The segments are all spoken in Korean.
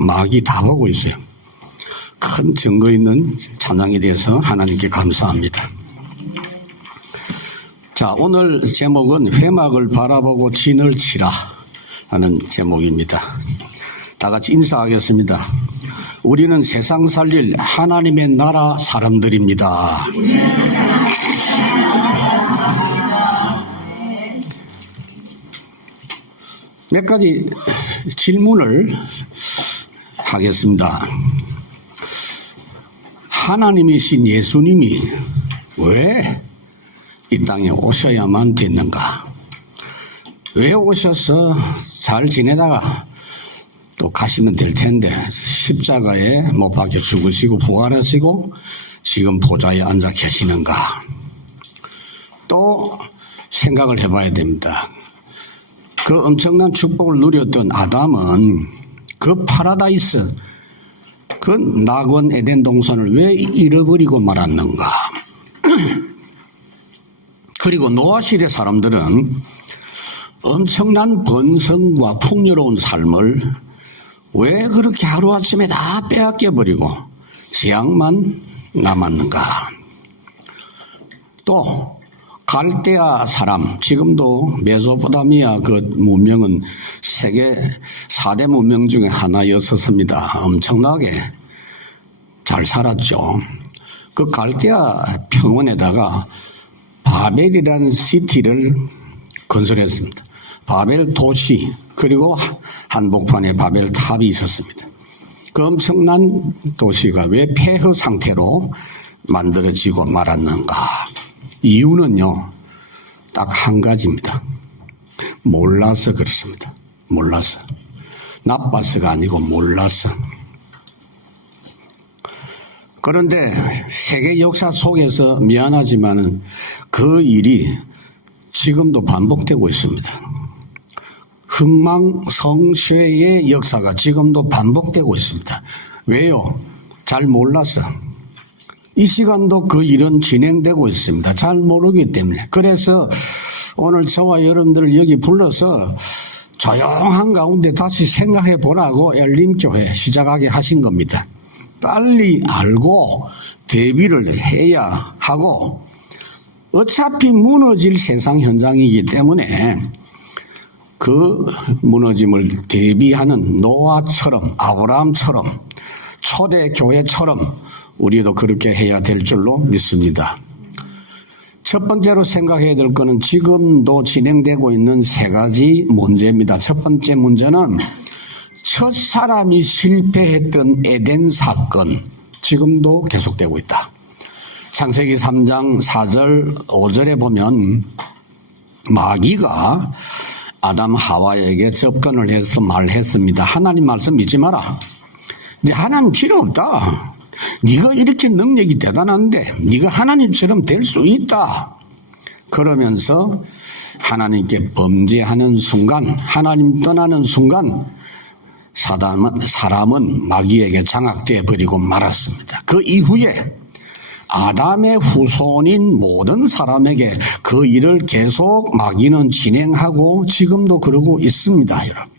마귀 다 보고 있어요. 큰 증거 있는 찬양에 대해서 하나님께 감사합니다. 자, 오늘 제목은 회막을 바라보고 진을 치라 하는 제목입니다. 다 같이 인사하겠습니다. 우리는 세상 살릴 하나님의 나라 사람들입니다. 몇 가지 질문을 하겠습니다. 하나님이신 예수님이 왜 이 땅에 오셔야만 됐는가? 왜 오셔서 잘 지내다가 또 가시면 될 텐데 십자가에 못 박혀 죽으시고 부활하시고 지금 보좌에 앉아 계시는가? 또 생각을 해봐야 됩니다. 그 엄청난 축복을 누렸던 아담은 그 파라다이스, 그 낙원 에덴 동산을 왜 잃어버리고 말았는가? 그리고 노아 시대 사람들은 엄청난 번성과 풍요로운 삶을 왜 그렇게 하루아침에 다 빼앗겨버리고 재앙만 남았는가? 또 갈대아 사람, 지금도 메소포타미아 그 문명은 세계 4대 문명 중에 하나였었습니다. 엄청나게 잘 살았죠. 그 갈대아 평원에다가 바벨이라는 시티를 건설했습니다. 바벨 도시, 그리고 한복판에 바벨 탑이 있었습니다. 그 엄청난 도시가 왜 폐허 상태로 만들어지고 말았는가? 이유는요, 딱 한 가지입니다. 몰라서 그렇습니다. 몰라서. 나빠서가 아니고 몰라서. 그런데 세계 역사 속에서 미안하지만은 그 일이 지금도 반복되고 있습니다. 흥망성쇠의 역사가 지금도 반복되고 있습니다. 왜요? 잘 몰라서. 이 시간도 그 일은 진행되고 있습니다. 잘 모르기 때문에. 그래서 오늘 저와 여러분들을 여기 불러서 조용한 가운데 다시 생각해 보라고 열림교회 시작하게 하신 겁니다. 빨리 알고 대비를 해야 하고, 어차피 무너질 세상 현장이기 때문에 그 무너짐을 대비하는 노아처럼, 아브라함처럼, 초대교회처럼 우리도 그렇게 해야 될 줄로 믿습니다. 첫 번째로 생각해야 될 것은 지금도 진행되고 있는 세 가지 문제입니다. 첫 번째 문제는 첫 사람이 실패했던 에덴 사건, 지금도 계속되고 있다. 창세기 3장 4절 5절에 보면 마귀가 아담 하와에게 접근을 해서 말했습니다. 하나님 말씀 믿지 마라. 이제 하나님 필요 없다. 네가 이렇게 능력이 대단한데 네가 하나님처럼 될 수 있다. 그러면서 하나님께 범죄하는 순간, 하나님 떠나는 순간 사람은 마귀에게 장악되어 버리고 말았습니다. 그 이후에 아담의 후손인 모든 사람에게 그 일을 계속 마귀는 진행하고 지금도 그러고 있습니다. 여러분.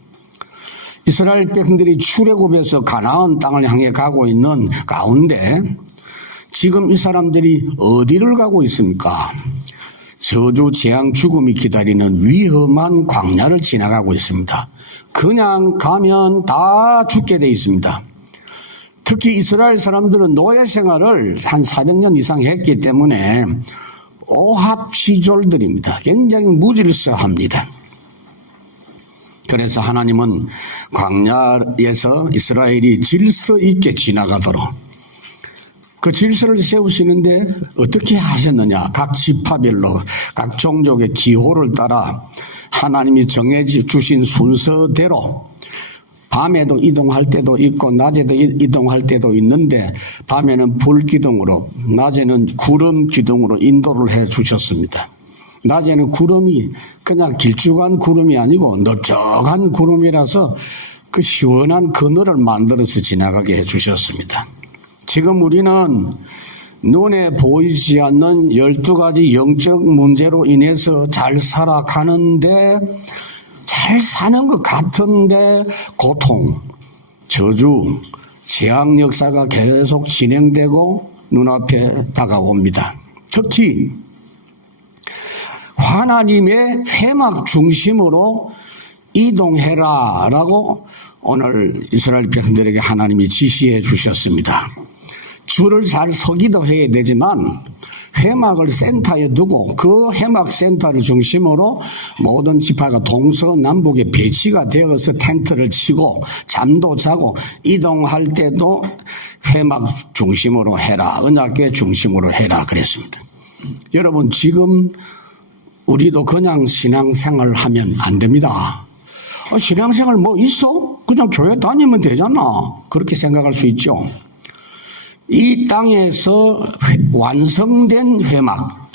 이스라엘 백성들이 출애굽에서 가나안 땅을 향해 가고 있는 가운데 지금 이 사람들이 어디를 가고 있습니까? 저주, 재앙, 죽음이 기다리는 위험한 광야를 지나가고 있습니다. 그냥 가면 다 죽게 돼 있습니다. 특히 이스라엘 사람들은 노예 생활을 한 400년 이상 했기 때문에 오합지졸들입니다. 굉장히 무질서합니다. 그래서 하나님은 광야에서 이스라엘이 질서 있게 지나가도록 그 질서를 세우시는데 어떻게 하셨느냐? 각 지파별로 각 종족의 기호를 따라 하나님이 정해 주신 순서대로 밤에도 이동할 때도 있고 낮에도 이동할 때도 있는데 밤에는 불 기둥으로, 낮에는 구름 기둥으로 인도를 해 주셨습니다. 낮에는 구름이 그냥 길쭉한 구름이 아니고 넓적한 구름이라서 그 시원한 그늘을 만들어서 지나가게 해 주셨습니다. 지금 우리는 눈에 보이지 않는 12가지 영적 문제로 인해서 잘 살아가는데 잘 사는 것 같은데 고통, 저주, 재앙 역사가 계속 진행되고 눈앞에 다가옵니다. 특히 하나님의 회막 중심으로 이동해라 라고 오늘 이스라엘 백성들에게 하나님이 지시해 주셨습니다. 줄을 잘 서기도 해야 되지만 회막을 센터에 두고 그 회막 센터를 중심으로 모든 지파가 동서남북에 배치가 되어서 텐트를 치고 잠도 자고 이동할 때도 회막 중심으로 해라, 언약궤 중심으로 해라 그랬습니다. 여러분, 지금 우리도 그냥 신앙생활 하면 안 됩니다. 신앙생활 뭐 있어? 그냥 교회 다니면 되잖아. 그렇게 생각할 수 있죠. 이 땅에서 완성된 회막,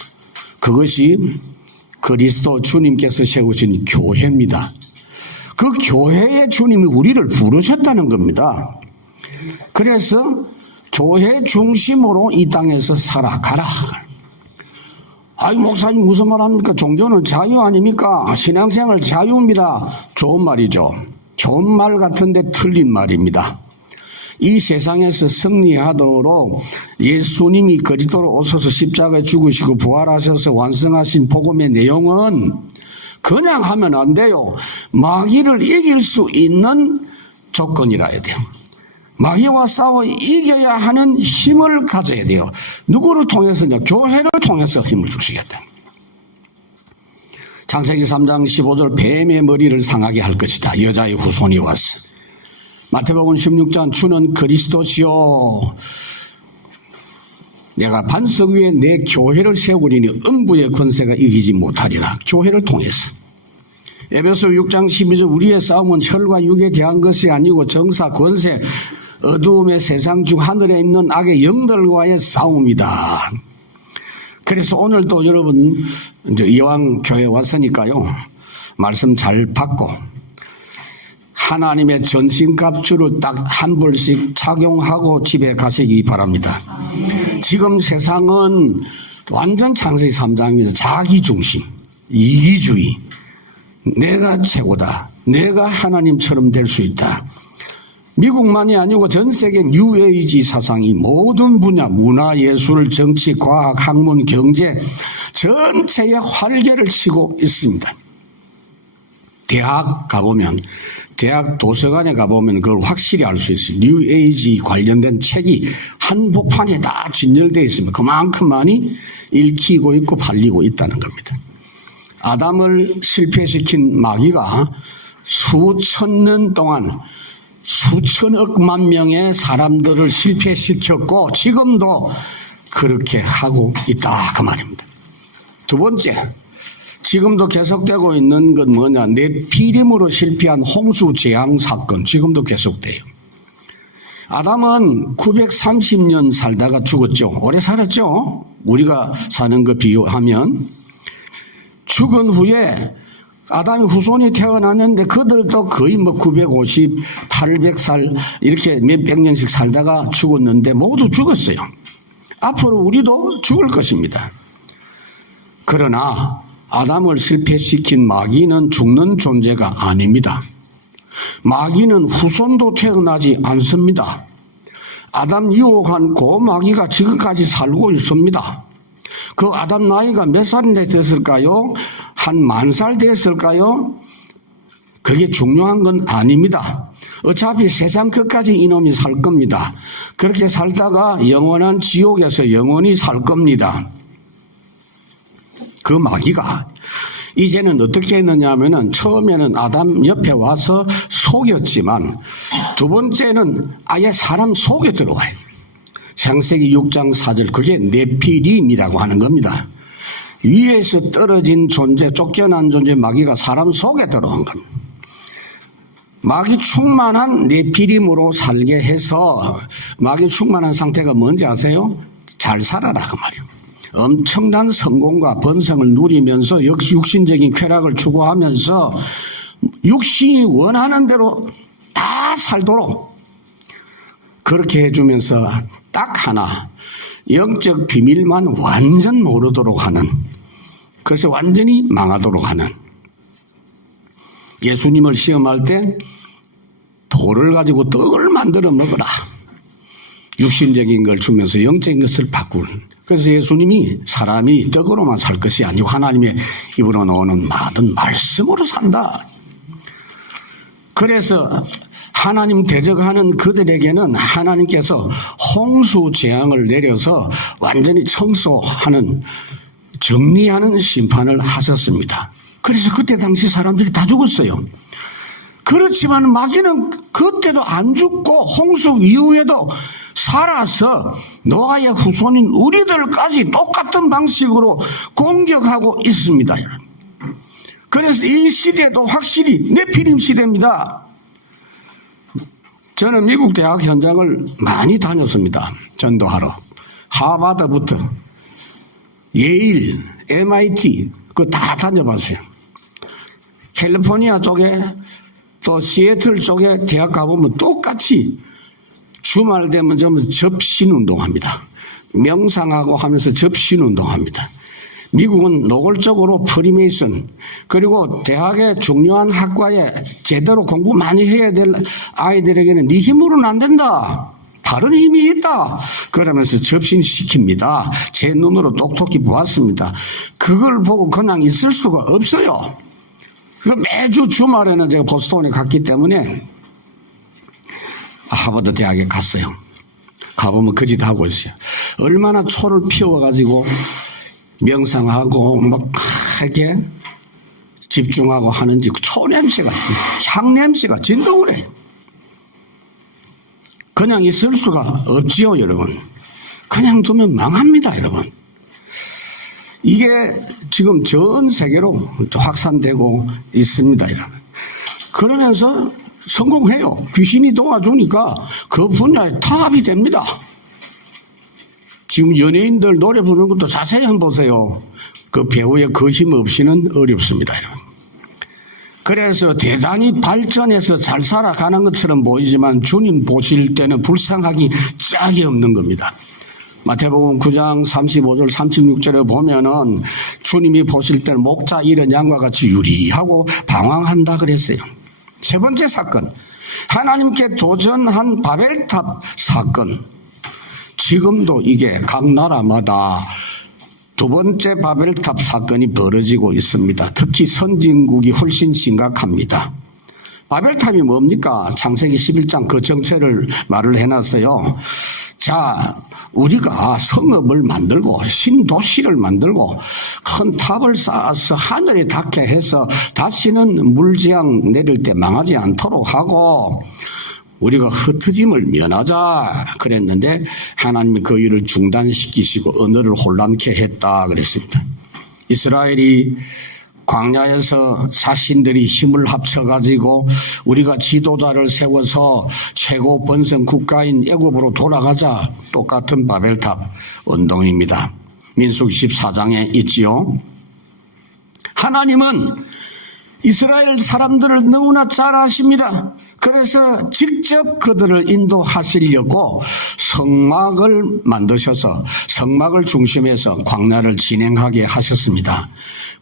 그것이 그리스도 주님께서 세우신 교회입니다. 그 교회에 주님이 우리를 부르셨다는 겁니다. 그래서 교회 중심으로 이 땅에서 살아가라. 아이, 목사님 무슨 말 합니까? 종교는 자유 아닙니까? 신앙생활 자유입니다. 좋은 말이죠. 좋은 말 같은데 틀린 말입니다. 이 세상에서 승리하도록 예수님이 그리스도로 오셔서 십자가에 죽으시고 부활하셔서 완성하신 복음의 내용은 그냥 하면 안 돼요. 마귀를 이길 수 있는 조건이라 해야 돼요. 마귀와 싸워 이겨야 하는 힘을 가져야 돼요. 누구를 통해서냐? 교회를 통해서 힘을 주시겠다. 창세기 3장 15절 뱀의 머리를 상하게 할 것이다. 여자의 후손이 왔어. 마태복음 16장 주는 그리스도시요 내가 반석 위에 내 교회를 세우리니 음부의 권세가 이기지 못하리라. 교회를 통해서. 에베소 6장 12절 우리의 싸움은 혈과 육에 대한 것이 아니고 정사, 권세, 어두움의 세상 중 하늘에 있는 악의 영들과의 싸움이다. 그래서 오늘도 여러분 이제 이왕 교회 왔으니까요, 말씀 잘 받고 하나님의 전신갑주를 딱 한 벌씩 착용하고 집에 가시기 바랍니다. 지금 세상은 완전 창세기 3장에서 자기중심, 이기주의, 내가 최고다, 내가 하나님처럼 될 수 있다. 미국만이 아니고 전 세계 뉴에이지 사상이 모든 분야, 문화, 예술, 정치, 과학, 학문, 경제 전체에 활개를 치고 있습니다. 대학 가보면, 대학 도서관에 가보면 그걸 확실히 알 수 있어요. 뉴에이지 관련된 책이 한복판에 다 진열되어 있습니다. 그만큼 많이 읽히고 있고 팔리고 있다는 겁니다. 아담을 실패시킨 마귀가 수천 년 동안 수천억만 명의 사람들을 실패시켰고 지금도 그렇게 하고 있다 그 말입니다. 두 번째, 지금도 계속되고 있는 건 뭐냐? 네피림으로 실패한 홍수 재앙 사건 지금도 계속돼요. 아담은 930년 살다가 죽었죠. 오래 살았죠. 우리가 사는 거 비교하면. 죽은 후에 아담의 후손이 태어났는데 그들도 거의 뭐 950, 800살 이렇게 몇백 년씩 살다가 죽었는데 모두 죽었어요. 앞으로 우리도 죽을 것입니다. 그러나 아담을 실패시킨 마귀는 죽는 존재가 아닙니다. 마귀는 후손도 태어나지 않습니다. 아담 유혹한 그 마귀가 지금까지 살고 있습니다. 그 아담 나이가 몇 살인데 됐을까요? 한 10,000살 됐을까요? 그게 중요한 건 아닙니다. 어차피 세상 끝까지 이놈이 살 겁니다. 그렇게 살다가 영원한 지옥에서 영원히 살 겁니다. 그 마귀가 이제는 어떻게 했느냐 하면은 처음에는 아담 옆에 와서 속였지만 두 번째는 아예 사람 속에 들어와요. 창세기 6장 4절 그게 네피림이라고 하는 겁니다. 위에서 떨어진 존재, 쫓겨난 존재 마귀가 사람 속에 들어온 겁니다. 마귀 충만한 네피림으로 살게 해서 마귀 충만한 상태가 뭔지 아세요? 잘 살아라 그 말이에요. 엄청난 성공과 번성을 누리면서 역시 육신적인 쾌락을 추구하면서 육신이 원하는 대로 다 살도록 그렇게 해주면서 딱 하나 영적 비밀만 완전 모르도록 하는, 그래서 완전히 망하도록 하는. 예수님을 시험할 때 돌을 가지고 떡을 만들어 먹어라. 육신적인 걸 주면서 영적인 것을 바꾸는. 그래서 예수님이 사람이 떡으로만 살 것이 아니고 하나님의 입으로 나오는 많은 말씀으로 산다. 그래서 하나님 대적하는 그들에게는 하나님께서 홍수 재앙을 내려서 완전히 청소하는, 정리하는 심판을 하셨습니다. 그래서 그때 당시 사람들이 다 죽었어요. 그렇지만 마귀는 그때도 안 죽고 홍수 이후에도 살아서 노아의 후손인 우리들까지 똑같은 방식으로 공격하고 있습니다. 그래서 이 시대도 확실히 네피림 시대입니다. 저는 미국 대학 현장을 많이 다녔습니다. 전도하러. 하버드부터 예일, MIT 그거 다 다녀봤어요. 캘리포니아 쪽에 또 시애틀 쪽에 대학 가보면 똑같이 주말 되면 전부 접신운동합니다. 명상하고 하면서 접신운동합니다. 미국은 노골적으로 프리메이슨, 그리고 대학의 중요한 학과에 제대로 공부 많이 해야 될 아이들에게는 네 힘으로는 안 된다. 다른 힘이 있다. 그러면서 접신시킵니다. 제 눈으로 똑똑히 보았습니다. 그걸 보고 그냥 있을 수가 없어요. 매주 주말에는 제가 보스턴에 갔기 때문에 하버드 대학에 갔어요. 가보면 그 짓 하고 있어요. 얼마나 초를 피워가지고 명상하고 막 이렇게 집중하고 하는지 초 냄새가, 향 냄새가 진동을 해요. 그냥 있을 수가 없지요, 여러분. 그냥 두면 망합니다, 여러분. 이게 지금 전 세계로 확산되고 있습니다, 여러분. 그러면서 성공해요. 귀신이 도와주니까 그 분야에 타압이 됩니다. 지금 연예인들 노래 부르는 것도 자세히 한번 보세요. 그 배우의 그 힘 없이는 어렵습니다, 여러분. 그래서 대단히 발전해서 잘 살아가는 것처럼 보이지만 주님 보실 때는 불쌍하기 짝이 없는 겁니다. 마태복음 9장 35절 36절에 보면은 주님이 보실 때는 목자 잃은 양과 같이 유리하고 방황한다 그랬어요. 세 번째 사건, 하나님께 도전한 바벨탑 사건. 지금도 이게 각 나라마다 두 번째 바벨탑 사건이 벌어지고 있습니다. 특히 선진국이 훨씬 심각합니다. 바벨탑이 뭡니까? 창세기 11장 그 정체를 말을 해놨어요. 자, 우리가 성읍을 만들고 신도시를 만들고 큰 탑을 쌓아서 하늘에 닿게 해서 다시는 물지양 내릴 때 망하지 않도록 하고 우리가 흩어짐을 면하자 그랬는데 하나님이 그 일을 중단시키시고 언어를 혼란케 했다 그랬습니다. 이스라엘이 광야에서 자신들이 힘을 합쳐가지고 우리가 지도자를 세워서 최고 번성 국가인 애굽으로 돌아가자, 똑같은 바벨탑 운동입니다. 민수기 14장에 있지요. 하나님은 이스라엘 사람들을 너무나 잘 아십니다. 그래서 직접 그들을 인도하시려고 성막을 만드셔서 성막을 중심해서 광야를 진행하게 하셨습니다.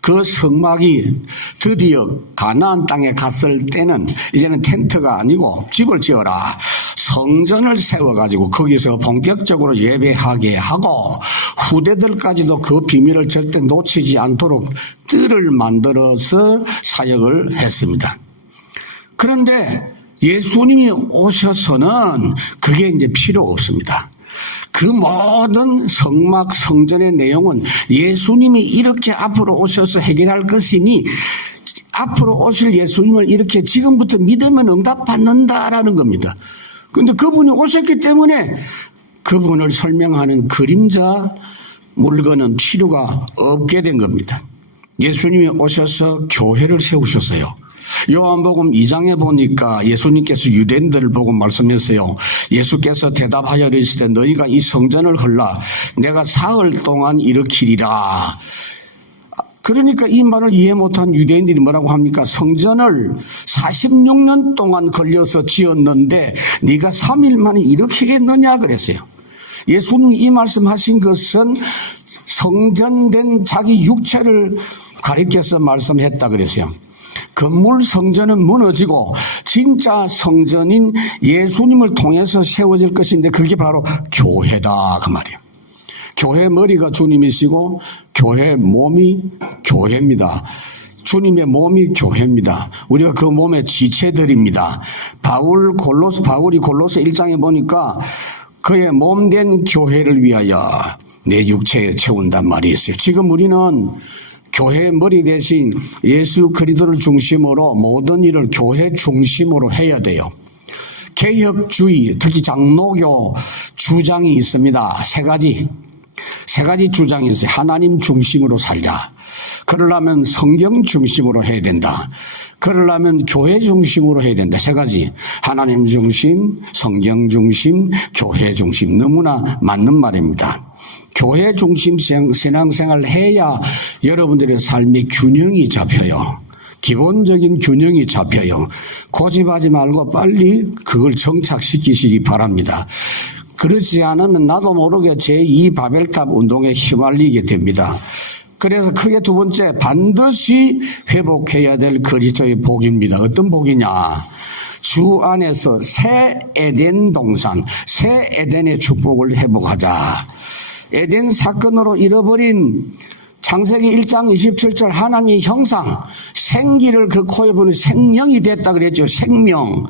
그 성막이 드디어 가나안 땅에 갔을 때는 이제는 텐트가 아니고 집을 지어라, 성전을 세워가지고 거기서 본격적으로 예배하게 하고 후대들까지도 그 비밀을 절대 놓치지 않도록 뜰을 만들어서 사역을 했습니다. 그런데 예수님이 오셔서는 그게 이제 필요 없습니다. 그 모든 성막 성전의 내용은 예수님이 이렇게 앞으로 오셔서 해결할 것이니 앞으로 오실 예수님을 이렇게 지금부터 믿으면 응답받는다라는 겁니다. 그런데 그분이 오셨기 때문에 그분을 설명하는 그림자 물건은 필요가 없게 된 겁니다. 예수님이 오셔서 교회를 세우셨어요. 요한복음 2장에 보니까 예수님께서 유대인들을 보고 말씀했어요. 예수께서 대답하여 이르시되 너희가 이 성전을 헐라 내가 사흘 동안 일으키리라. 그러니까 이 말을 이해 못한 유대인들이 뭐라고 합니까? 성전을 46년 동안 걸려서 지었는데 네가 3일 만에 일으키겠느냐 그랬어요. 예수님이 이 말씀하신 것은 성전된 자기 육체를 가리켜서 말씀했다 그랬어요. 건물 성전은 무너지고 진짜 성전인 예수님을 통해서 세워질 것인데 그게 바로 교회다 그 말이에요. 교회 머리가 주님이시고 교회 몸이 교회입니다. 주님의 몸이 교회입니다. 우리가 그 몸의 지체들입니다. 바울이 골로새 1장에 보니까 그의 몸된 교회를 위하여 내 육체에 채운단 말이 있어요. 지금 우리는 교회의 머리 대신 예수 그리스도를 중심으로 모든 일을 교회 중심으로 해야 돼요. 개혁주의, 특히 장로교 주장이 있습니다. 세 가지 주장이 있어요. 하나님 중심으로 살자. 그러려면 성경 중심으로 해야 된다. 그러려면 교회 중심으로 해야 된다. 세 가지. 하나님 중심, 성경 중심, 교회 중심. 너무나 맞는 말입니다. 교회 중심 신앙생활을 해야 여러분들의 삶의 균형이 잡혀요. 기본적인 균형이 잡혀요. 고집하지 말고 빨리 그걸 정착시키시기 바랍니다. 그렇지 않으면 나도 모르게 제2 바벨탑 운동에 휘말리게 됩니다. 그래서 크게 두 번째, 반드시 회복해야 될 그리스도의 복입니다. 어떤 복이냐? 주 안에서 새 에덴 동산, 새 에덴의 축복을 회복하자. 에덴 사건으로 잃어버린 창세기 1장 27절 하나님의 형상, 생기를 그 코에 부는 생명이 됐다 그랬죠. 생명.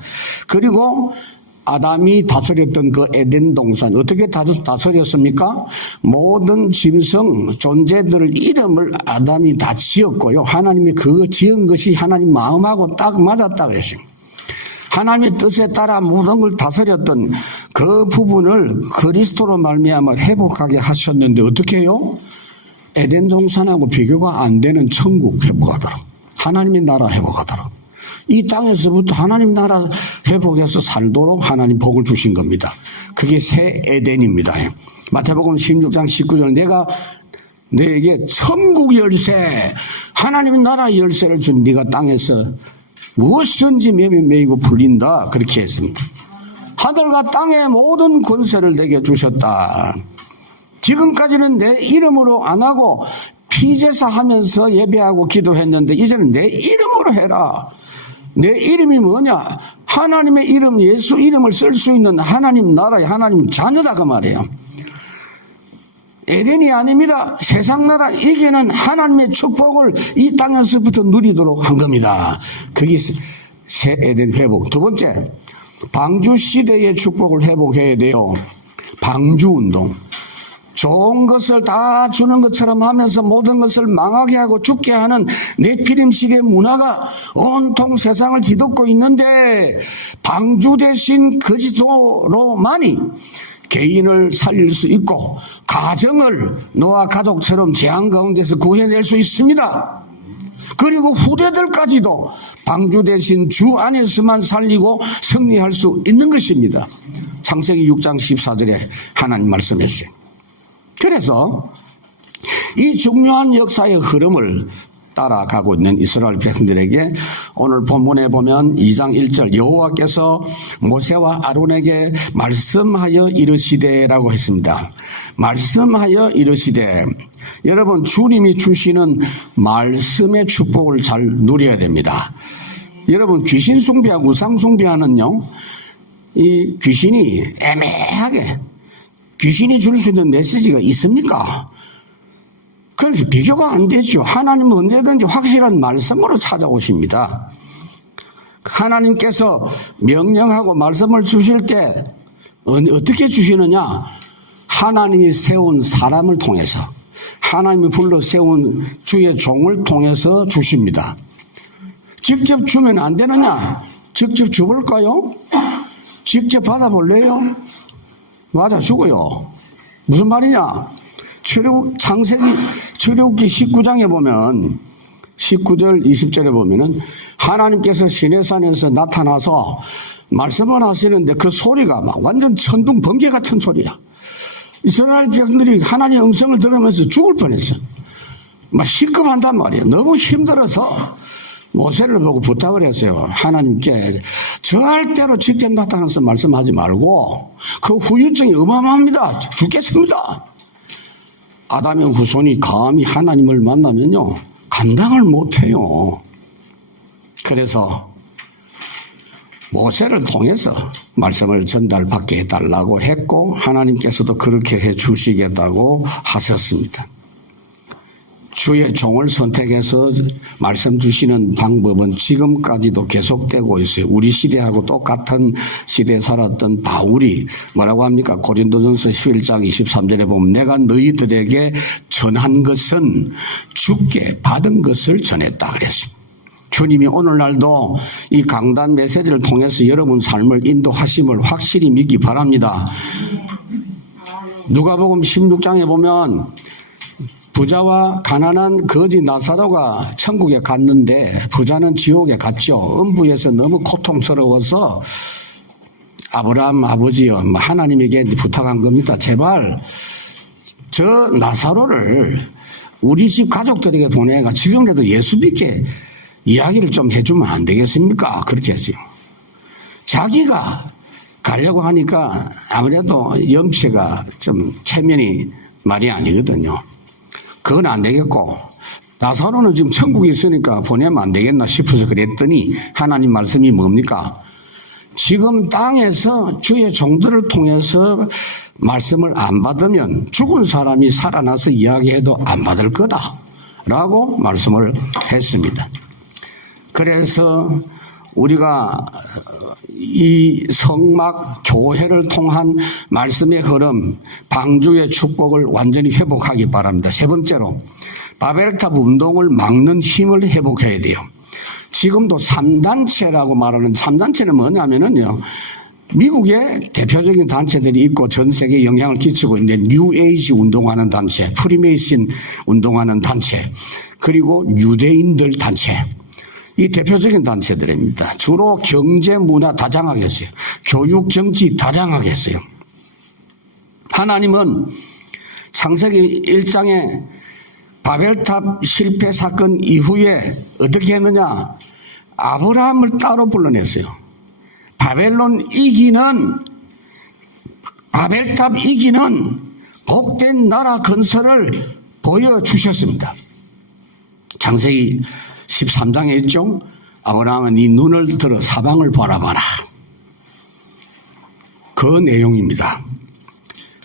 그리고 아담이 다스렸던 그 에덴 동산 어떻게 다스렸습니까? 모든 짐승 존재들을 이름을 아담이 다 지었고요. 하나님이 그 지은 것이 하나님 마음하고 딱 맞았다 그랬어요. 하나님의 뜻에 따라 모든 걸 다스렸던 그 부분을 그리스도로 말미암아 회복하게 하셨는데 어떻게 해요? 에덴 동산하고 비교가 안 되는 천국 회복하도록, 하나님의 나라 회복하도록, 이 땅에서부터 하나님 나라 회복해서 살도록 하나님 복을 주신 겁니다. 그게 새 에덴입니다. 마태복음 16장 19절 내가 너에게 천국 열쇠, 하나님 나라 열쇠를 준 네가 땅에서 무엇이든지 매이고 풀린다 그렇게 했습니다. 하늘과 땅의 모든 권세를 내게 주셨다. 지금까지는 내 이름으로 안 하고 피제사 하면서 예배하고 기도했는데 이제는 내 이름으로 해라. 내 이름이 뭐냐? 하나님의 이름, 예수 이름을 쓸 수 있는 하나님 나라의 하나님 자녀다 그 말이에요. 에덴이 아닙니다. 세상 나라 이게는 하나님의 축복을 이 땅에서부터 누리도록 한 겁니다. 그게 새 에덴 회복. 두 번째, 방주 시대의 축복을 회복해야 돼요. 방주 운동. 좋은 것을 다 주는 것처럼 하면서 모든 것을 망하게 하고 죽게 하는 네피림식의 문화가 온통 세상을 뒤덮고 있는데 방주 대신 그리스도로만이 개인을 살릴 수 있고 가정을 노아 가족처럼 재앙 가운데서 구해낼 수 있습니다. 그리고 후대들까지도 방주 대신 주 안에서만 살리고 승리할 수 있는 것입니다. 창세기 6장 14절에 하나님 말씀했어요. 그래서 이 중요한 역사의 흐름을 따라가고 있는 이스라엘 백성들에게 오늘 본문에 보면 2장 1절 여호와께서 모세와 아론에게 말씀하여 이르시되라고 했습니다. 말씀하여 이르시되, 여러분 주님이 주시는 말씀의 축복을 잘 누려야 됩니다. 여러분 귀신 숭배하고 우상 숭배하는요, 이 귀신이 애매하게 귀신이 줄 수 있는 메시지가 있습니까? 그래서 비교가 안 되죠. 하나님은 언제든지 확실한 말씀으로 찾아오십니다. 하나님께서 명령하고 말씀을 주실 때 어떻게 주시느냐? 하나님이 세운 사람을 통해서, 하나님이 불러 세운 주의 종을 통해서 주십니다. 직접 주면 안 되느냐? 직접 줘볼까요? 직접 받아볼래요? 맞아, 주고요. 무슨 말이냐? 출애굽기 19장에 보면 19절 20절에 보면은 하나님께서 시내산에서 나타나서 말씀을 하시는데 그 소리가 막 완전 천둥 번개 같은 소리야. 이스라엘 백성들이 하나님의 음성을 들으면서 죽을 뻔했어. 막 시급한단 말이에요. 너무 힘들어서 모세를 보고 부탁을 했어요. 하나님께 절대로 직접 나타나서 말씀하지 말고 그 후유증이 어마어마합니다. 죽겠습니다. 아담의 후손이 감히 하나님을 만나면요 감당을 못해요. 그래서 모세를 통해서 말씀을 전달받게 해달라고 했고 하나님께서도 그렇게 해 주시겠다고 하셨습니다. 주의 종을 선택해서 말씀 주시는 방법은 지금까지도 계속되고 있어요. 우리 시대하고 똑같은 시대에 살았던 바울이 뭐라고 합니까? 고린도전서 11장 23절에 보면 내가 너희들에게 전한 것은 주께 받은 것을 전했다 그랬습니다. 주님이 오늘날도 이 강단 메시지를 통해서 여러분 삶을 인도하심을 확실히 믿기 바랍니다. 누가복음 16장에 보면 부자와 가난한 거지 나사로가 천국에 갔는데 부자는 지옥에 갔죠. 음부에서 너무 고통스러워서 아브라함 아버지요 하나님에게 부탁한 겁니다. 제발 저 나사로를 우리 집 가족들에게 보내가 지금이라도 예수 믿게 이야기를 좀 해주면 안 되겠습니까? 그렇게 했어요. 자기가 가려고 하니까 아무래도 염치가 좀 체면이 말이 아니거든요. 그건 안 되겠고 나사로는 지금 천국에 있으니까 보내면 안 되겠나 싶어서 그랬더니 하나님 말씀이 뭡니까? 지금 땅에서 주의 종들을 통해서 말씀을 안 받으면 죽은 사람이 살아나서 이야기해도 안 받을 거다 라고 말씀을 했습니다. 그래서 우리가 이 성막 교회를 통한 말씀의 흐름, 방주의 축복을 완전히 회복하기 바랍니다. 세 번째로 바벨탑 운동을 막는 힘을 회복해야 돼요. 지금도 3단체라고 말하는 3단체는 뭐냐면요. 미국의 대표적인 단체들이 있고 전 세계에 영향을 끼치고 있는데 뉴에이지 운동하는 단체, 프리메이슨 운동하는 단체, 그리고 유대인들 단체. 이 대표적인 단체들입니다. 주로 경제, 문화 다 장악했어요. 교육, 정치 다 장악했어요. 하나님은 창세기 1장에 바벨탑 실패 사건 이후에 어떻게 했느냐? 아브라함을 따로 불러냈어요. 바벨탑 이기는 복된 나라 건설을 보여주셨습니다. 창세기 13장에 있죠. 아브라함은 네 눈을 들어 사방을 바라봐라. 그 내용입니다.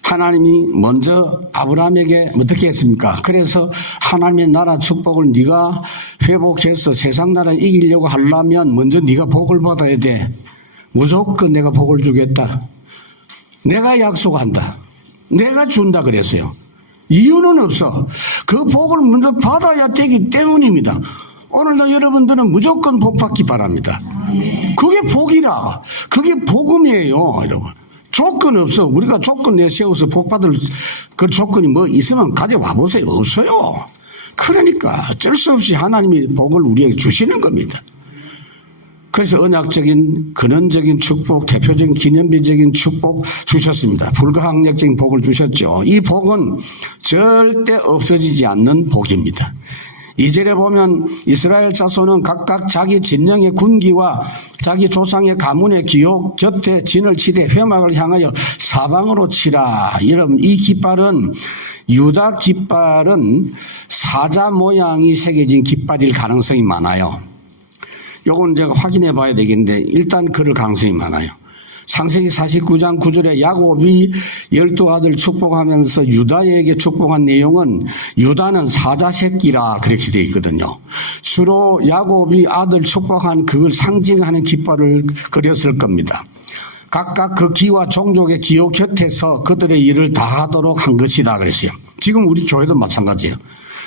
하나님이 먼저 아브라함에게 어떻게 했습니까? 그래서 하나님의 나라 축복을 네가 회복해서 세상 나라 이기려고 하려면 먼저 네가 복을 받아야 돼. 무조건 내가 복을 주겠다. 내가 약속한다. 내가 준다 그랬어요. 이유는 없어. 그 복을 먼저 받아야 되기 때문입니다. 오늘도 여러분들은 무조건 복 받기 바랍니다. 그게 복이라. 그게 복음이에요, 여러분. 조건 없어. 우리가 조건 내세워서 복 받을 그 조건이 뭐 있으면 가져와 보세요. 없어요. 그러니까 어쩔 수 없이 하나님이 복을 우리에게 주시는 겁니다. 그래서 언약적인 근원적인 축복, 대표적인 기념비적인 축복 주셨습니다. 불가항력적인 복을 주셨죠. 이 복은 절대 없어지지 않는 복입니다. 2절에 보면 이스라엘 자손은 각각 자기 진영의 군기와 자기 조상의 가문의 기옥 곁에 진을 치되 회막을 향하여 사방으로 치라. 여러분 이 깃발은 유다 깃발은 사자 모양이 새겨진 깃발일 가능성이 많아요. 요건 제가 확인해 봐야 되겠는데 일단 그럴 가능성이 많아요. 창세기 49장 9절에 야곱이 12아들 축복하면서 유다에게 축복한 내용은 유다는 사자 새끼라 그렇게 되어 있거든요. 주로 야곱이 아들 축복한 그걸 상징하는 깃발을 그렸을 겁니다. 각각 그 기와 종족의 기호 곁에서 그들의 일을 다하도록 한 것이다 그랬어요. 지금 우리 교회도 마찬가지예요.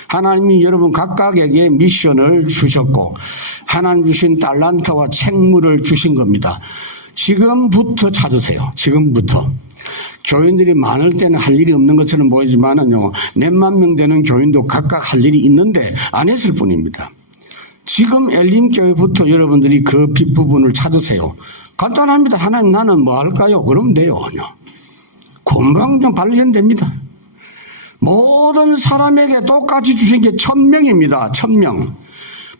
하나님이 여러분 각각에게 미션을 주셨고 하나님 주신 달란트와 책무를 주신 겁니다. 지금부터 찾으세요. 지금부터. 교인들이 많을 때는 할 일이 없는 것처럼 보이지만은요, 몇만 명 되는 교인도 각각 할 일이 있는데 안 했을 뿐입니다. 지금 엘림교회부터 여러분들이 그 뒷부분을 찾으세요. 간단합니다. 하나님 나는 뭐 할까요? 그러면 돼요. 금방 좀 발견됩니다. 모든 사람에게 똑같이 주신 게 1000명입니다. 1000명.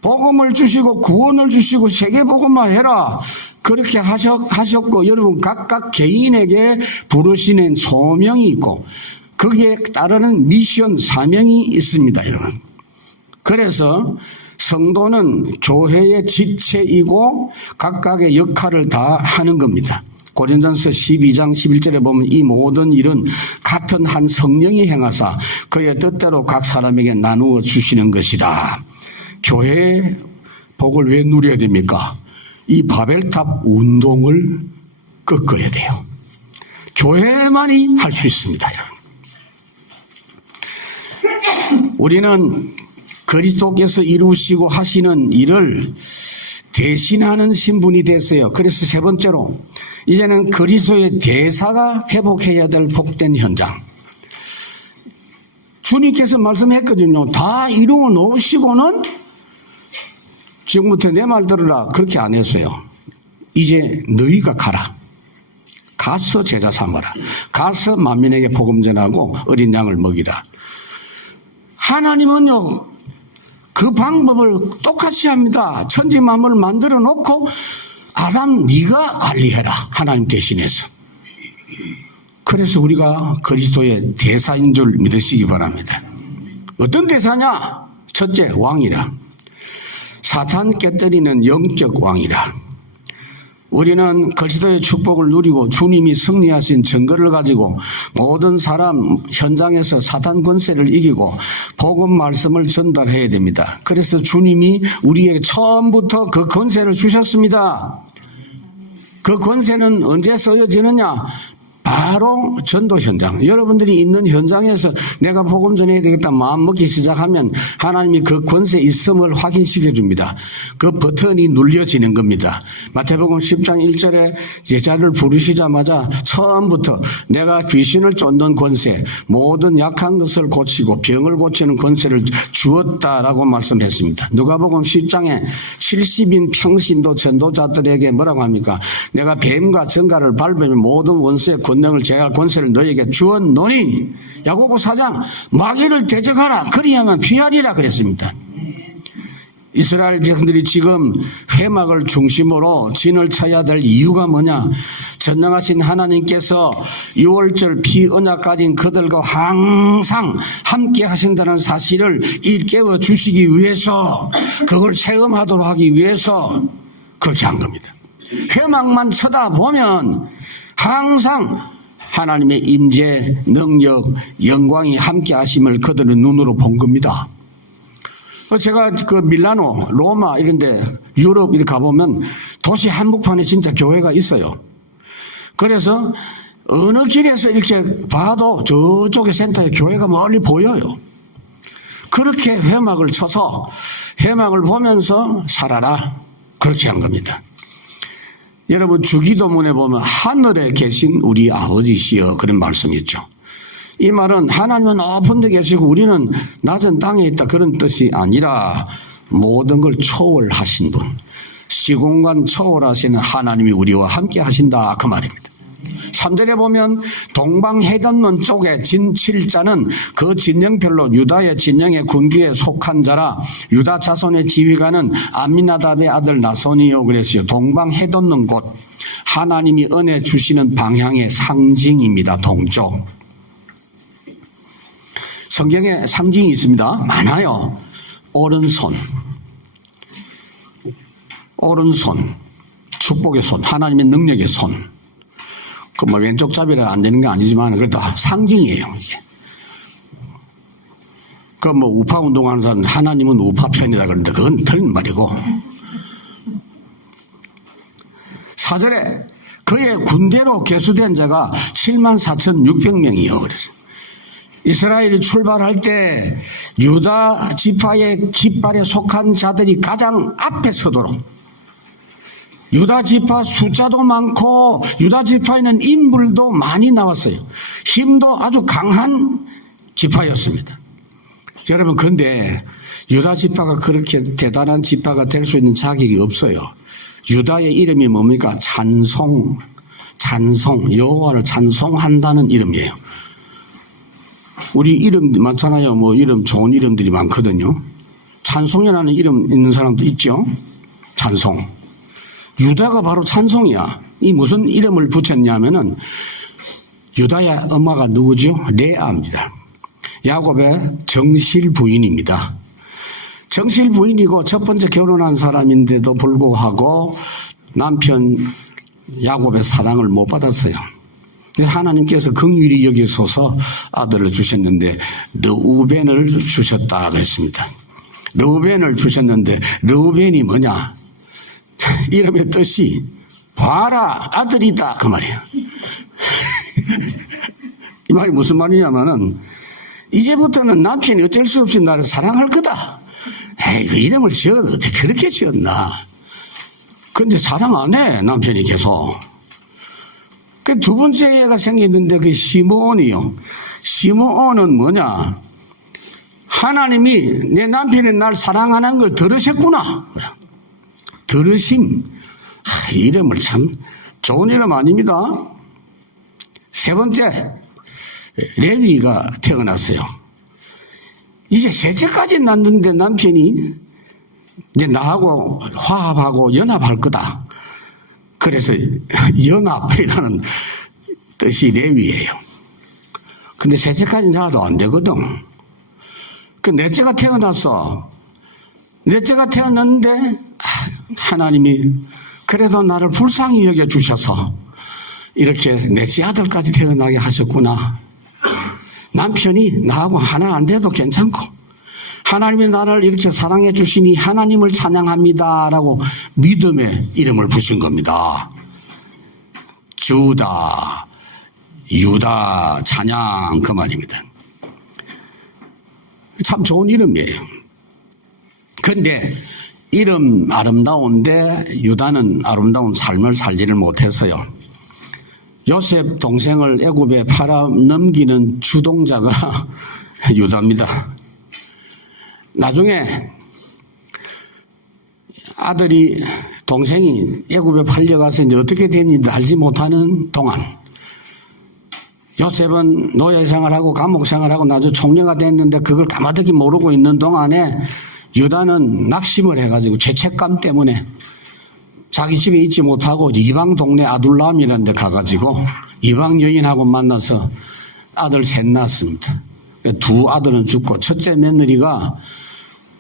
복음을 주시고 구원을 주시고 세계복음화 해라. 그렇게 하셨고 여러분 각각 개인에게 부르시는 소명이 있고 거기에 따르는 미션 사명이 있습니다. 여러분. 그래서 성도는 교회의 지체이고 각각의 역할을 다 하는 겁니다. 고린도전서 12장 11절에 보면 이 모든 일은 같은 한 성령이 행하사 그의 뜻대로 각 사람에게 나누어 주시는 것이다. 교회의 복을 왜 누려야 됩니까? 이 바벨탑 운동을 꺾어야 돼요. 교회만이 할 수 있습니다. 우리는 그리스도께서 이루시고 하시는 일을 대신하는 신분이 됐어요. 그래서 세 번째로 이제는 그리스도의 대사가 회복해야 될 복된 현장. 주님께서 말씀했거든요. 다 이루어 놓으시고는 지금부터 내 말 들으라. 그렇게 안 했어요. 이제 너희가 가라. 가서 제자 삼아라. 가서 만민에게 복음 전하고 어린 양을 먹이라. 하나님은요, 그 방법을 똑같이 합니다. 천지 만물을 만들어 놓고 아담 네가 관리해라. 하나님 대신해서. 그래서 우리가 그리스도의 대사인 줄 믿으시기 바랍니다. 어떤 대사냐? 첫째, 왕이라. 사탄 깨뜨리는 영적 왕이라. 우리는 그리스도의 축복을 누리고 주님이 승리하신 증거를 가지고 모든 사람 현장에서 사탄 권세를 이기고 복음 말씀을 전달해야 됩니다. 그래서 주님이 우리에게 처음부터 그 권세를 주셨습니다. 그 권세는 언제 쓰여지느냐? 바로 전도 현장. 여러분들이 있는 현장에서 내가 복음 전해야 되겠다 마음 먹기 시작하면 하나님이 그 권세 있음을 확인시켜 줍니다. 그 버튼이 눌려지는 겁니다. 마태복음 10장 1절에 제자를 부르시자마자 처음부터 내가 귀신을 쫓는 권세, 모든 약한 것을 고치고 병을 고치는 권세를 주었다라고 말씀했습니다. 누가복음 10장에 70인 평신도 전도자들에게 뭐라고 합니까? 내가 뱀과 정갈을 밟으면 모든 원수의 권능을 제할 권세를 너에게 주었노니 야고보 4장 마귀를 대적하라 그리하면 피하리라 그랬습니다. 이스라엘 백성들이 지금 회막을 중심으로 진을 쳐야 될 이유가 뭐냐? 전능하신 하나님께서 6월절 피언약 가진 그들과 항상 함께 하신다는 사실을 일깨워 주시기 위해서, 그걸 체험하도록 하기 위해서 그렇게 한 겁니다. 회막만 쳐다보면 항상 하나님의 임재, 능력, 영광이 함께 하심을 그들은 눈으로 본 겁니다. 제가 그 밀라노, 로마 이런 데 유럽 이렇게 가보면 도시 한복판에 진짜 교회가 있어요. 그래서 어느 길에서 이렇게 봐도 저쪽에 센터에 교회가 멀리 보여요. 그렇게 회막을 쳐서 회막을 보면서 살아라. 그렇게 한 겁니다. 여러분 주기도문에 보면 하늘에 계신 우리 아버지시여 그런 말씀이 있죠. 이 말은 하나님은 높은 데 계시고 우리는 낮은 땅에 있다 그런 뜻이 아니라 모든 걸 초월하신 분, 시공간 초월하시는 하나님이 우리와 함께 하신다 그 말입니다. 3절에 보면 동방해변문 쪽에 진 7자는 그 진영별로 유다의 진영의 군기에 속한 자라 유다 자손의 지휘관은 암미나답의 아들 나손이요 그랬어요. 동방해변문 곳 하나님이 은혜 주시는 방향의 상징입니다. 동쪽. 성경에 상징이 있습니다. 많아요. 오른손, 축복의 손, 하나님의 능력의 손. 그 뭐 왼쪽 잡이라 안 되는 게 아니지만 그래도 상징이에요. 이게. 그 뭐 우파 운동하는 사람은 하나님은 우파 편이다 그러는데 그건 틀린 말이고. 4절에 그의 군대로 계수된 자가 74,600명이요. 그래서 이스라엘이 출발할 때 유다 지파의 깃발에 속한 자들이 가장 앞에 서도록, 유다 지파 숫자도 많고 유다 지파에는 인물도 많이 나왔어요. 힘도 아주 강한 지파였습니다. 여러분 근데 유다 지파가 그렇게 대단한 지파가 될 수 있는 자격이 없어요. 유다의 이름이 뭡니까? 찬송, 여호와를 찬송한다는 이름이에요. 우리 이름 많잖아요. 뭐 이름 좋은 이름들이 많거든요. 찬송이라는 이름 있는 사람도 있죠. 찬송. 유다가 바로 찬송이야. 이 무슨 이름을 붙였냐면은 유다의 엄마가 누구죠? 레아입니다. 야곱의 정실 부인입니다. 정실 부인이고 첫 번째 결혼한 사람인데도 불구하고 남편 야곱의 사랑을 못 받았어요. 그래서 하나님께서 긍휼히 여기소서 아들을 주셨는데 르우벤을 주셨다 그랬습니다. 르우벤을 주셨는데 르우벤이 뭐냐? 이름의 뜻이 봐라 아들이다 그 말이에요. 이 말이 무슨 말이냐면은 이제부터는 남편이 어쩔 수 없이 나를 사랑할 거다. 에이, 그 이름을 지어도 어떻게 그렇게 지었나? 근데 사랑 안 해, 남편이 계속. 그 두 번째 애가 생겼는데 그 시므온이요. 시므온은 뭐냐? 하나님이 내 남편이 날 사랑하는 걸 들으셨구나. 들으심. 이름을 참 좋은 이름 아닙니다. 세 번째, 레위가 태어났어요. 이제 셋째까지 낳는데 남편이 이제 나하고 화합하고 연합할 거다. 그래서 연합이라는 뜻이 레위예요. 근데 셋째까지 낳아도 안 되거든. 그 넷째가 태어났어. 넷째가 태어났는데 하나님이 그래도 나를 불쌍히 여겨주셔서 이렇게 넷째 아들까지 태어나게 하셨구나. 남편이 나하고 하나 안 돼도 괜찮고 하나님이 나를 이렇게 사랑해 주시니 하나님을 찬양합니다 라고 믿음의 이름을 부신 겁니다. 주다, 유다, 찬양 그 말입니다. 참 좋은 이름이에요. 그런데 이름 아름다운데 유다는 아름다운 삶을 살지를 못했어요. 요셉 동생을 애굽에 팔아 넘기는 주동자가 유다입니다. 나중에 아들이 동생이 애굽에 팔려가서 이제 어떻게 됐는지 알지 못하는 동안 요셉은 노예 생활하고 감옥 생활하고 나중에 총리가 됐는데 그걸 까마득히 모르고 있는 동안에 유다는 낙심을 해가지고 죄책감 때문에 자기 집에 있지 못하고 이방 동네 아둘람이라는 데 가가지고 이방 여인하고 만나서 아들 셋 낳았습니다. 두 아들은 죽고 첫째 며느리가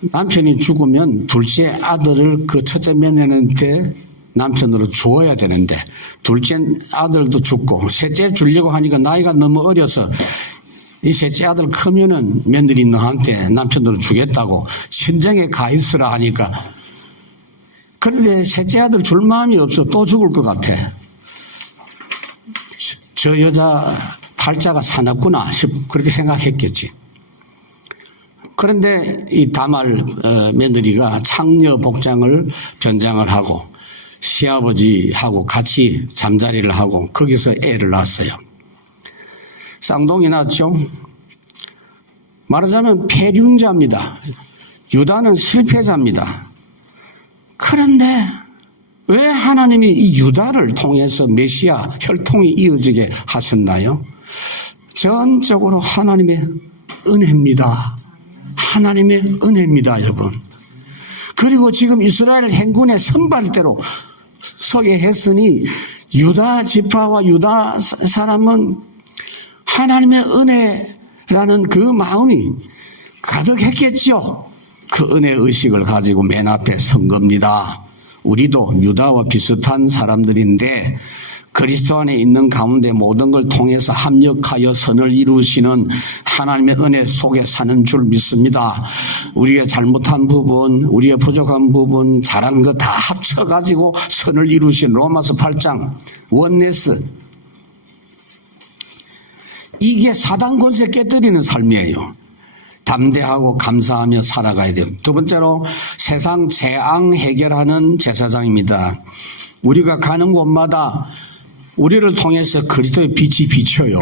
남편이 죽으면 둘째 아들을 그 첫째 며느리한테 남편으로 주어야 되는데 둘째 아들도 죽고 셋째 주려고 하니까 나이가 너무 어려서 이 셋째 아들 크면은 며느리 너한테 남편으로 주겠다고 친정에 가 있으라 하니까 그런데 셋째 아들 줄 마음이 없어 또 죽을 것 같아. 저 여자 팔자가 사납구나 그렇게 생각했겠지. 그런데 이 다말 며느리가 창녀 복장을 변장을 하고 시아버지하고 같이 잠자리를 하고 거기서 애를 낳았어요. 쌍둥이 낳았죠. 말하자면 폐륜자입니다. 유다는 실패자입니다. 그런데 왜 하나님이 이 유다를 통해서 메시아 혈통이 이어지게 하셨나요? 전적으로 하나님의 은혜입니다. 하나님의 은혜입니다, 여러분. 그리고 지금 이스라엘 행군의 선발대로 서게 했으니 유다 지파와 유다 사람은 하나님의 은혜라는 그 마음이 가득했겠죠. 그 은혜 의식을 가지고 맨 앞에 선 겁니다. 우리도 유다와 비슷한 사람들인데 그리스도 안에 있는 가운데 모든 걸 통해서 합력하여 선을 이루시는 하나님의 은혜 속에 사는 줄 믿습니다. 우리가 잘못한 부분, 우리의 부족한 부분, 잘한 거 다 합쳐가지고 선을 이루신 로마서 8장 원네스. 이게 사단 권세 깨뜨리는 삶이에요. 담대하고 감사하며 살아가야 돼요. 두 번째로 세상 재앙 해결하는 제사장입니다. 우리가 가는 곳마다 우리를 통해서 그리스도의 빛이 비쳐요.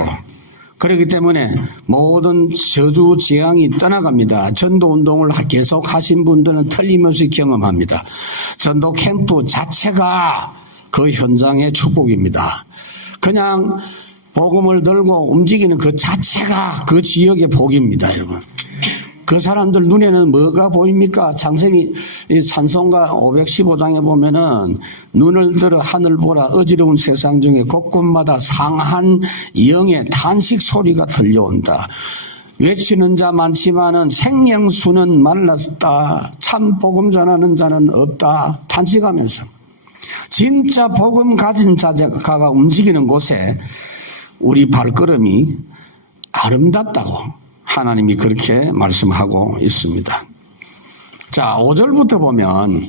그렇기 때문에 모든 저주 재앙이 떠나갑니다. 전도운동을 계속 하신 분들은 틀림없이 경험합니다. 전도 캠프 자체가 그 현장의 축복입니다. 그냥 복음을 들고 움직이는 그 자체가 그 지역의 복입니다, 여러분. 그 사람들 눈에는 뭐가 보입니까? 창세기 산송가 515장에 보면은 눈을 들어 하늘 보라 어지러운 세상 중에 곳곳마다 상한 영의 탄식 소리가 들려온다. 외치는 자 많지만은 생명수는 말랐다. 참 복음 전하는 자는 없다. 탄식하면서 진짜 복음 가진 자가 움직이는 곳에 우리 발걸음이 아름답다고 하나님이 그렇게 말씀하고 있습니다. 자, 5절부터 보면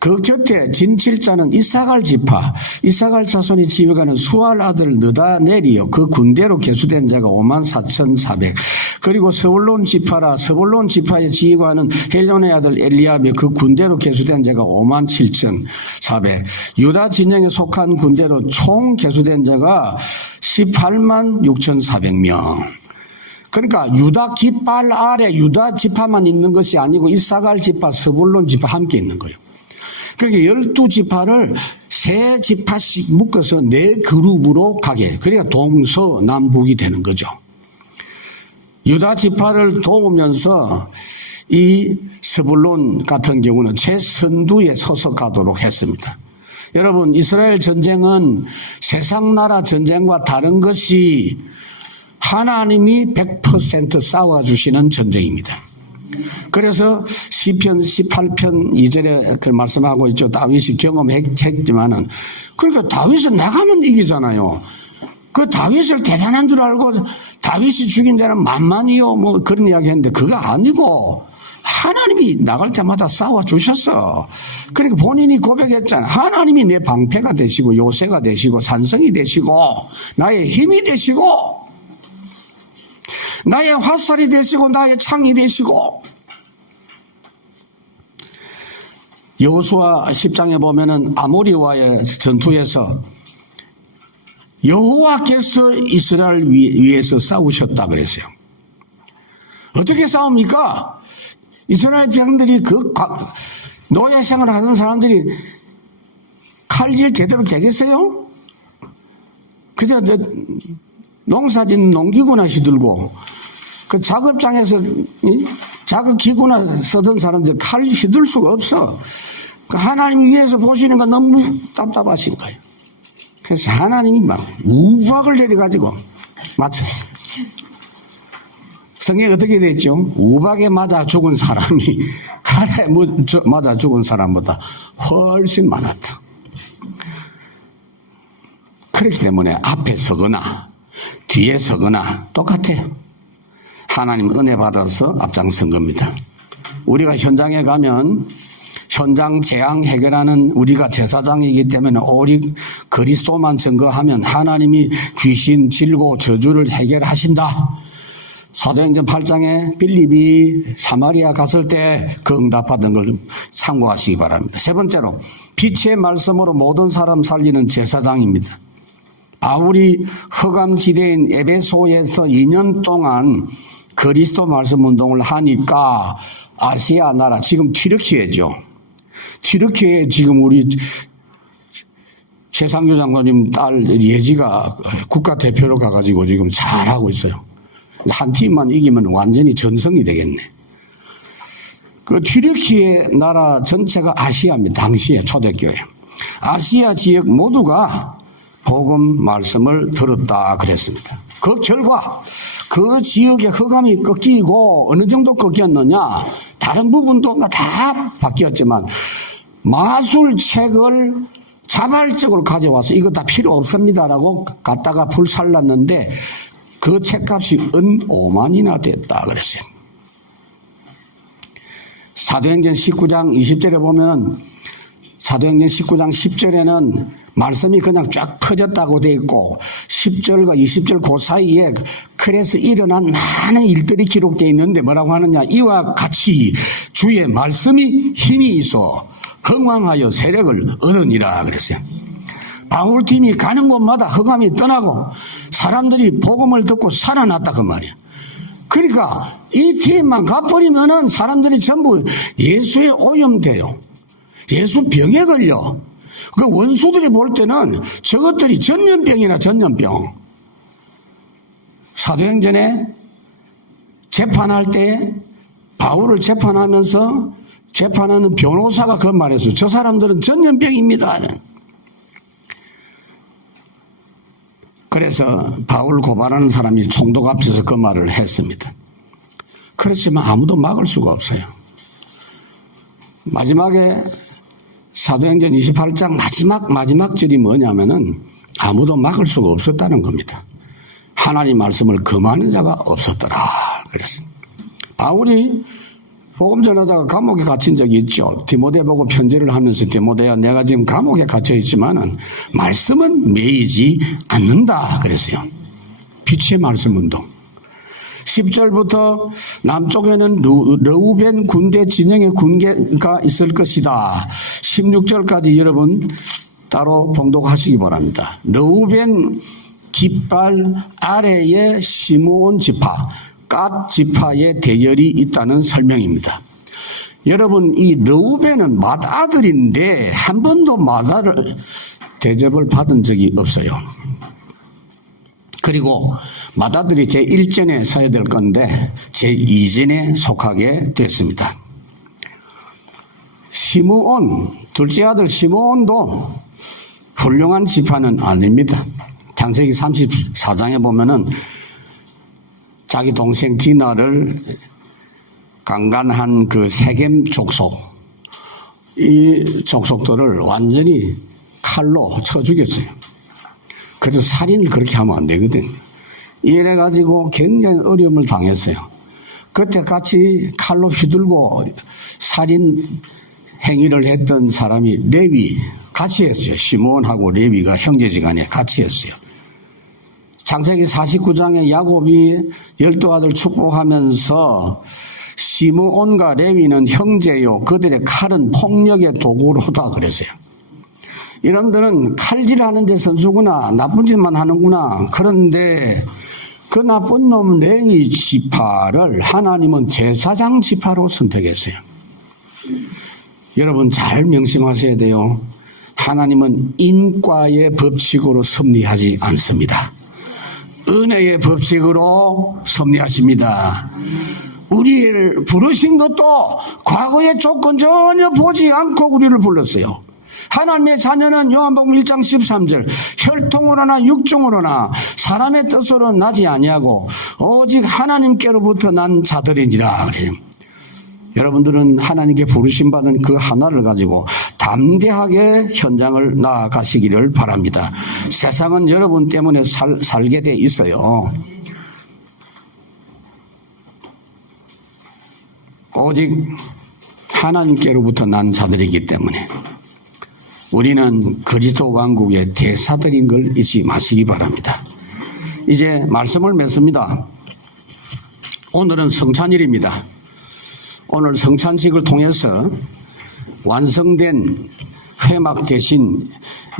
그 곁에 진칠자는 이사갈 지파, 이사갈 자손이 지휘하는 수알 아들 느다넬이요. 그 군대로 계수된 자가 54,400. 그리고 스불론 지파라, 스불론 지파에 지휘하는 헬론의 아들 엘리압이 그 군대로 계수된 자가 57,400. 유다 진영에 속한 군대로 총 계수된 자가 186,400명. 그러니까 유다 깃발 아래 유다 지파만 있는 것이 아니고 이사갈 지파, 스불론 지파 함께 있는 거예요. 그러니까 12지파를 3지파씩 묶어서 4그룹으로 가게. 그러니까 동서남북이 되는 거죠. 유다 지파를 도우면서 이 스불론 같은 경우는 최선두에 서서 가도록 했습니다. 여러분, 이스라엘 전쟁은 세상 나라 전쟁과 다른 것이 하나님이 100% 싸워주시는 전쟁입니다. 그래서 시편 18편 2절에 그 말씀하고 있죠. 다윗이 경험했지만은, 그러니까 다윗은 나가면 이기잖아요. 그 다윗을 대단한 줄 알고 다윗이 죽인 자는 만만이요 뭐 그런 이야기 했는데 그거 아니고 하나님이 나갈 때마다 싸워주셨어. 그러니까 본인이 고백했잖아. 하나님이 내 방패가 되시고 요새가 되시고 산성이 되시고 나의 힘이 되시고 나의 화살이 되시고 나의 창이 되시고. 여호수아 10장에 보면은 아모리와의 전투에서 여호와께서 이스라엘 위해서 싸우셨다 그랬어요. 어떻게 싸웁니까? 이스라엘 백성들이 그 노예생활을 하던 사람들이 칼질 제대로 되겠어요? 그저 농사진 농기구나 휘들고 그 작업장에서 작업기구나 쓰던 사람들 칼 휘둘 수가 없어. 하나님이 위에서 보시는 건 너무 답답하신 거예요. 그래서 하나님이 막 우박을 내려가지고 맞췄어요. 성경에 어떻게 됐죠? 우박에 맞아 죽은 사람이 칼에 맞아 죽은 사람보다 훨씬 많았다. 그렇기 때문에 앞에 서거나 뒤에 서거나 똑같아요. 하나님 은혜 받아서 앞장선 겁니다. 우리가 현장에 가면 현장 재앙 해결하는 우리가 제사장이기 때문에 오직 그리스도만 증거하면 하나님이 귀신 질고 저주를 해결하신다. 사도행전 8장에 빌립이 사마리아 갔을 때 그 응답받은 걸 참고하시기 바랍니다. 세 번째로 빛의 말씀으로 모든 사람 살리는 제사장입니다. 바울이 허감지대인 에베소에서 2년 동안 그리스도 말씀 운동을 하니까 아시아 나라, 지금 튀르키예죠. 튀르키에 지금 우리 최상규 장로님 딸 예지가 국가대표로 가가지고 지금 잘하고 있어요. 한 팀만 이기면 완전히 전성이 되겠네. 그 튀르키예 나라 전체가 아시아입니다. 당시에 초대교회. 아시아 지역 모두가 복음 말씀을 들었다 그랬습니다. 그 결과 그 지역의 허감이 꺾이고 어느 정도 꺾였느냐, 다른 부분도 다 바뀌었지만 마술책을 자발적으로 가져와서 이거 다 필요 없습니다라고 갖다가 불살랐는데 그 책값이 은 5만이나 됐다 그랬어요. 사도행전 19장 20절에 보면은 사도행전 19장 10절에는 말씀이 그냥 쫙 퍼졌다고 되어 있고 10절과 20절 그 사이에 그래서 일어난 많은 일들이 기록되어 있는데 뭐라고 하느냐, 이와 같이 주의 말씀이 힘이 있어 흥왕하여 세력을 얻으니라 그랬어요. 바울팀이 가는 곳마다 흑암이 떠나고 사람들이 복음을 듣고 살아났다 그 말이야. 그러니까 이 팀만 가버리면은 사람들이 전부 예수에 오염돼요. 예수 병에 걸려. 그 원수들이 볼 때는 저것들이 전염병이나 전염병. 사도행전에 재판할 때 바울을 재판하면서 재판하는 변호사가 그 말했어요. 저 사람들은 전염병입니다. 그래서 바울 고발하는 사람이 총독 앞에서 그 말을 했습니다. 그렇지만 아무도 막을 수가 없어요. 마지막에 사도행전 28장 마지막 절이 뭐냐면은 아무도 막을 수가 없었다는 겁니다. 하나님 말씀을 금하는 자가 없었더라. 그랬습니다. 바울이 복음 전하다가 감옥에 갇힌 적이 있죠. 디모데 보고 편지를 하면서 디모데야 내가 지금 감옥에 갇혀 있지만은 말씀은 매이지 않는다 그랬어요. 빛의 말씀 운동. 10절부터 남쪽에는 르우벤 군대 진영의 군대가 있을 것이다. 16절까지 여러분 따로 봉독하시기 바랍니다. 르우벤 깃발 아래에 시므온 지파 갓 지파의 대열이 있다는 설명입니다. 여러분 이 르우벤은 맏아들인데 한 번도 맏아들 대접을 받은 적이 없어요. 그리고 맏아들이 제1전에 서야 될 건데 제2전에 속하게 됐습니다. 시므온 둘째 아들 시므온도 훌륭한 지파는 아닙니다. 창세기 34장에 보면은 자기 동생 디나를 강간한 그 세겜 족속, 이 족속들을 완전히 칼로 쳐 죽였어요. 그래서 살인을 그렇게 하면 안 되거든요. 이래가지고 굉장히 어려움을 당했어요. 그때 같이 칼로 휘둘고 살인 행위를 했던 사람이 레위 같이 했어요. 시므온하고 레위가 형제지간에 같이 했어요. 창세기 49장에 야곱이 12아들 축복하면서 시므온과 레위는 형제요 그들의 칼은 폭력의 도구로다 그랬어요. 이놈들은 칼질하는 데 선수구나, 나쁜 짓만 하는구나. 그런데 그 나쁜 놈 레위 지파를 하나님은 제사장 지파로 선택했어요. 여러분 잘 명심하셔야 돼요. 하나님은 인과의 법칙으로 섭리하지 않습니다. 은혜의 법칙으로 섭리하십니다. 우리를 부르신 것도 과거의 조건 전혀 보지 않고 우리를 불렀어요. 하나님의 자녀는 요한복음 1장 13절 혈통으로나 육종으로나 사람의 뜻으로 나지 아니하고 오직 하나님께로부터 난 자들이니라 그래요. 여러분들은 하나님께 부르심 받은 그 하나를 가지고 담대하게 현장을 나아가시기를 바랍니다. 세상은 여러분 때문에 살게 돼 있어요. 오직 하나님께로부터 난 자들이기 때문에 우리는 그리스도 왕국의 대사들인 걸 잊지 마시기 바랍니다. 이제 말씀을 맺습니다. 오늘은 성찬일입니다. 오늘 성찬식을 통해서 완성된 회막 대신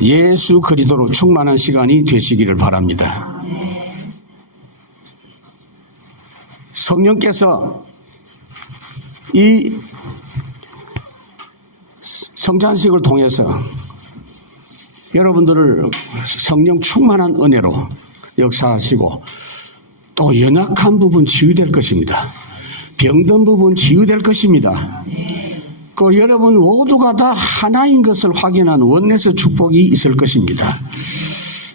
예수 그리스도로 충만한 시간이 되시기를 바랍니다. 성령께서 이 성찬식을 통해서 여러분들을 성령 충만한 은혜로 역사하시고 또 연약한 부분 치유될 것입니다. 병든 부분 치유될 것입니다. 그 여러분 모두가 다 하나인 것을 확인한 원내스 축복이 있을 것입니다.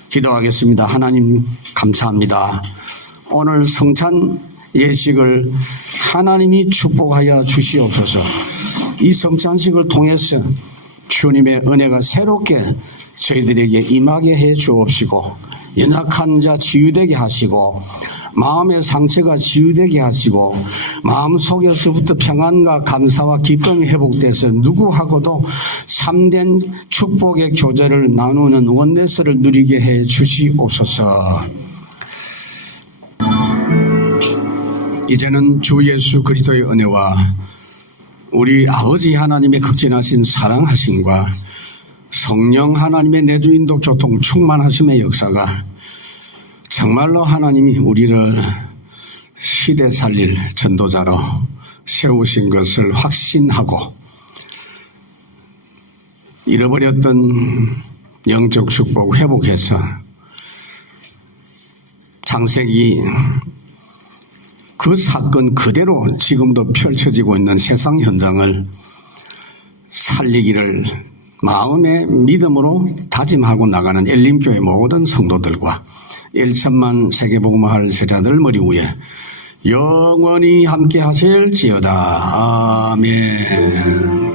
기도하겠습니다. 하나님 감사합니다. 오늘 성찬 예식을 하나님이 축복하여 주시옵소서. 이 성찬식을 통해서 주님의 은혜가 새롭게 저희들에게 임하게 해 주옵시고 연약한 자 치유되게 하시고 마음의 상처가 치유되게 하시고 마음속에서부터 평안과 감사와 기쁨이 회복돼서 누구하고도 참된 축복의 교제를 나누는 원내스를 누리게 해 주시옵소서. 이제는 주 예수 그리스도의 은혜와 우리 아버지 하나님의 극진하신 사랑하심과 성령 하나님의 내주인도 교통 충만하심의 역사가 정말로 하나님이 우리를 시대 살릴 전도자로 세우신 것을 확신하고 잃어버렸던 영적 축복 회복해서 창세기 그 사건 그대로 지금도 펼쳐지고 있는 세상 현장을 살리기를 마음의 믿음으로 다짐하고 나가는 엘림교회 모든 성도들과 1천만 세계복음화할 세자들 머리 위에 영원히 함께 하실지어다. 아멘.